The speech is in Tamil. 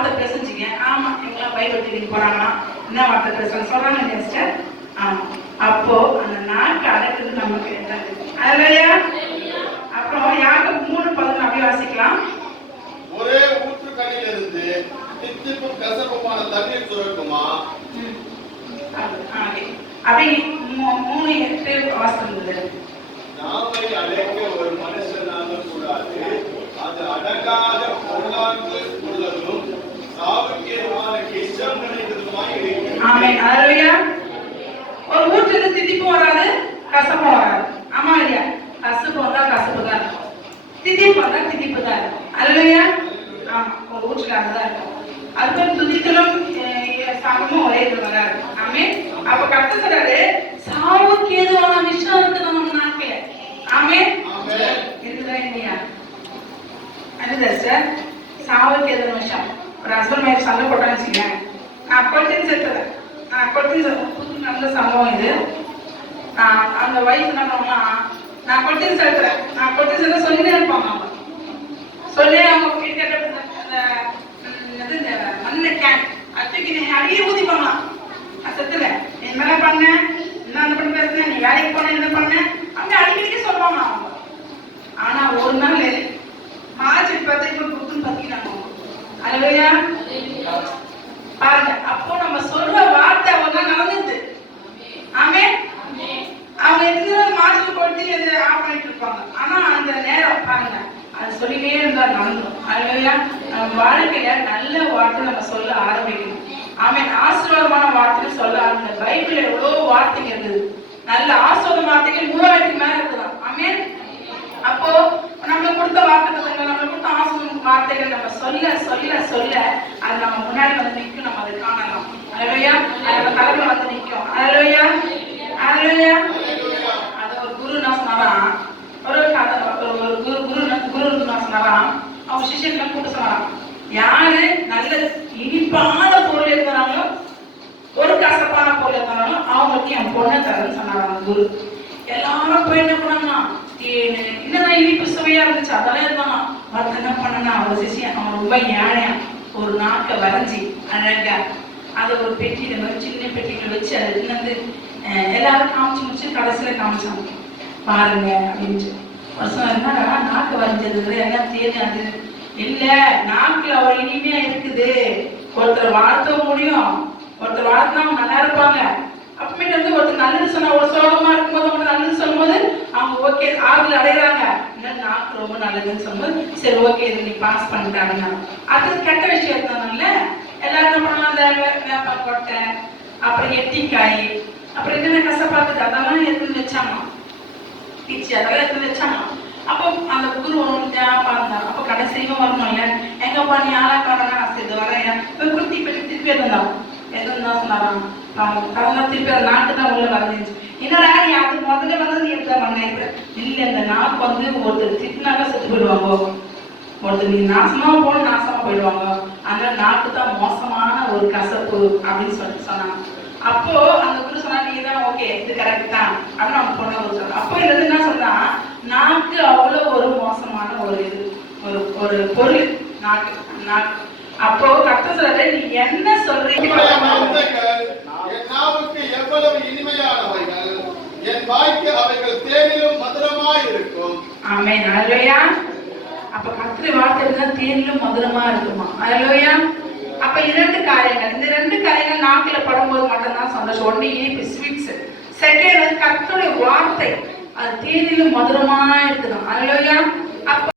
வார்த்தை பேசுச்சிங்க. ஆமா, இவங்களாம் பைபிள் டிவிக்கு போறாங்கன்னா என்ன வார்த்தை பேசுறாங்க சொல்றாங்க சிஸ்டர். ஆமா, அப்போ அந்த நாக்கு அடக்குறது நமக்கு அதுலயா. அப்புறம் யாருக்கு 3:11 அப்படியே வாசிக்கலாம். ஒரே ஊற்றுக்கண்ணிலிருந்து தித்திப்பும் கசப்புமான தண்ணீர் சுரக்குமா. அப்படி 3:8 வாசிக்கிறது. நாவை அடக்க ஒரு மனுஷனாக கூடாது, அது அடங்காத பொருளாங்கு உள்ளதும் சாவுக்கேதுவான விஷம் நிறைந்ததுமாய் இருக்கிறது. ஆமென். அல்லேலூயா. ஒரு ஊற்றுக்கு தித்திப்பும் வராது, கசப்பும் வராது. ஆமா இல்லையா? கசப்பு வந்தா கசப்பு தான் இருக்கும், தித்திப்பு வந்தா தித்திப்பு தான் இருக்கும். அல்லேலூயா. ஆமா, ஒரு ஊற்றுல அதுதான் இருக்கும். அதுக்கு துதித்தலும் சாபமும் ஒரே இது வராது. ஆமென். அப்ப கர்த்தர் சொல்றாரு, சாவுக்கு ஏதுவான விஷயம் இருக்குது நம்ம நாட்டுல. ஆமென். இருக்குதா இல்லையா? அதுதான் சார், சாவுக்கு ஏதுவான விஷயம். ஒரு ஹஸ்பண்ட் ஒய்ஃப் சண்டை போட்டான்னு வச்சுக்கங்க, நான் கொல்லின்னு சேர்த்துறேன். நான் கொல்லின்னு நல்ல சம்பவம் இது. அந்த ஒய்ஃப் என்ன பண்ணுவாங்கன்னா, நான் கொல்லின்னு சேர்த்துறேன், நான் கொல்லின்னு சேர்த்து சொல்லிட்டே இருப்பாங்க. அவங்க சொல்லி அவங்க கிட்ட இந்த மண்ணை கேன் அத்தைக்கு நீ அடியே ஊதிப்பாங்களாம். நான் செத்துறேன், நீ என்ன பண்ண, என்ன அந்த பண்ண பேசுன, நீ வேலைக்கு போன என்ன பண்ண, அப்படி அடிக்கடிக்கு சொல்லுவாங்க அவங்க. ஆனா ஒரு நாள் மார்ச் 10 குத்துன்னு பத்திக்கிறாங்க. அல்லேலூயா. பாருங்க, அப்போ நம்ம சொல்ற வார்த்தை ஒண்ணா நடந்துது. ஆமென். அவங்க எத்தனை மார்ச் கொட்டி அதை ஆஃப் பண்ணிட்டு இருப்பாங்க. ஆனா அந்த நேரம் பாருங்க, அது சொல்லிட்டே இருந்தா நடந்துடும். அல்லேலூயா. நம்ம வாழ்க்கையில நல்ல வார்த்தை நம்ம சொல்ல ஆரம்பிக்கணும். ஆமென். ஆசீர்வாதமான வார்த்தைன்னு சொல்ல ஆரம்பிக்கணும். பைபிள்ல எவ்வளவு வார்த்தைங்க இருக்குது, நல்ல ஆசீர்வாத வார்த்தைகள் 3000க்கு மேல இருக்குதான். ஆமென். அப்போ நம்மளுக்கு கொடுத்த வார்த்தைகள், நம்மளுக்கு கொடுத்த ஆசீர்வாத வார்த்தைகள் நம்ம சொல்ல சொல்ல சொல்ல அது நம்ம முன்னாடி வந்து நிற்கும், நம்ம அதை காணலாம். அல்லேலூயா. அது தலைமை வந்து நிற்கும். அல்லேலூயா. அல்லேலூயா. அது ஒரு குரு என்ன சொன்னாராம், ஒரு குரு என்ன சொன்னாராம், அவங்க சிஷ்யர்களை கூப்பிட்டு சொன்னாராம், யாரு நல்ல இனிப்பான பொருள் இருக்கிறாங்களோ, ஒரு கசப்பான பொருள் இருக்கிறாங்களோ அவங்களுக்கு என் பொண்ணை தரேன்னு சொன்னாராம் குரு. எல்லாரும் போய் என்ன பண்ணாங்கன்னா, என்னதான் இனிப்பு சுவையா இருந்துச்சு அதெல்லாம் இருந்தாங்க. அவன் என்ன பண்ணனா, அவர் சிஷியன் அவன் ரொம்ப ஏழையா ஒரு நாக்கை வரைஞ்சி அழகா அதை ஒரு பெட்டியில மாதிரி சின்ன பெட்டியில வச்சு அது வந்து எல்லாரும் காமிச்சு முடிச்சு கடைசியில காமிச்சாங்க. பாருங்க அப்படின்ட்டு என்னடா நாக்கு வரைஞ்சது எல்லாம் தெரியாது இல்ல, நாக்குல அவ்வளவு இனிமையா இருக்குது. ஒருத்தர் வாழ்த்த முடியும், ஒருத்தர் வாழ்த்தினா அவங்க நல்லா இருப்பாங்க. அப்புறமேட்டு வந்து ஒருத்தர் நல்லது சொன்னா, ஒரு சோகமா இருக்கும்போது அவங்க நல்லது சொல்லும்போது அவங்க ஓகே ஆறுதல் அடைகிறாங்க. இன்னும் நாக்கு ரொம்ப நல்லதுன்னு சொல்லும்போது சரி ஓகே இது நீ பாஸ் பண்ணிட்டாங்க. அது கெட்ட விஷயம் இருந்தாங்கல்ல. எல்லாரும் என்ன பண்ணலாம், அந்த வேப்ப கொட்டை, அப்புறம் எட்டிக்காய், அப்புறம் என்னென்ன கசப்பாத்துக்கு அதெல்லாம் எடுத்துன்னு வச்சாங்க, பிச்சு அதெல்லாம் எடுத்துன்னு வச்சாங்க. அப்போ அந்த குரு ஒன்று பார்த்தான். அப்போ கடைசியும் வரணும்ல, எங்கப்பா நீ ஆளாக்காரங்க நான் செய்து வரேன் போய் குர்த்தி பெட்டி திருப்பி இருந்தான். எதுன்னு சொன்னாராம், கலந்தா திருப்பி அந்த நாக்கு தான் உள்ள வரஞ்சிச்சு. என்னடா நீ அது முதல்ல வந்து நீ எடுத்த பண்ண இல்லை, இந்த நாக்கு வந்து ஒருத்தர் திட்டினாக்கா செத்து போயிடுவாங்க, ஒருத்தர் நீ நாசமா போன நாசமா போயிடுவாங்க, அதனால நாக்கு தான் மோசமான ஒரு கசப்பு அப்படின்னு சொல்லிட்டு சொன்னாங்க. அப்போ அந்த குரு சொன்னா நீ தான் ஓகே இது கரெக்ட் தான் அப்படின்னு அவங்க பொண்ணை சொல்றாங்க. அப்போ இதுல என்ன சொன்னா, நாக்கு அவ்வளவு ஒரு மோசமான ஒரு இது ஒரு பொருள் நாக்கு நாக்கு. அப்போ கர்த்தர் சொல்றாரு, நீ என்ன சொல்றீங்க, என் நாவுக்கு எவ்வளவு இனிமையானவைகள், என் வாய்க்கு அவைகள் தேனிலும் மதுரமாய் இருக்கும். ஆமென். அல்லேலூயா. அப்ப கர்த்தர் வார்த்தை தேனிலும் மதுரமா இருக்குமா. அல்லேலூயா. அப்ப இரண்டு காரியங்கள், இந்த ரெண்டு காரியங்கள் நாக்கில படும்போது மட்டும்தான் சந்தோஷம். ஒண்ணு இனிப்பு ஸ்வீட்ஸ், செகண்ட் கர்த்தருடைய வார்த்தை அது தேனிலும் மதுரமா இருக்கணும். அல்லேலூயா. அப்ப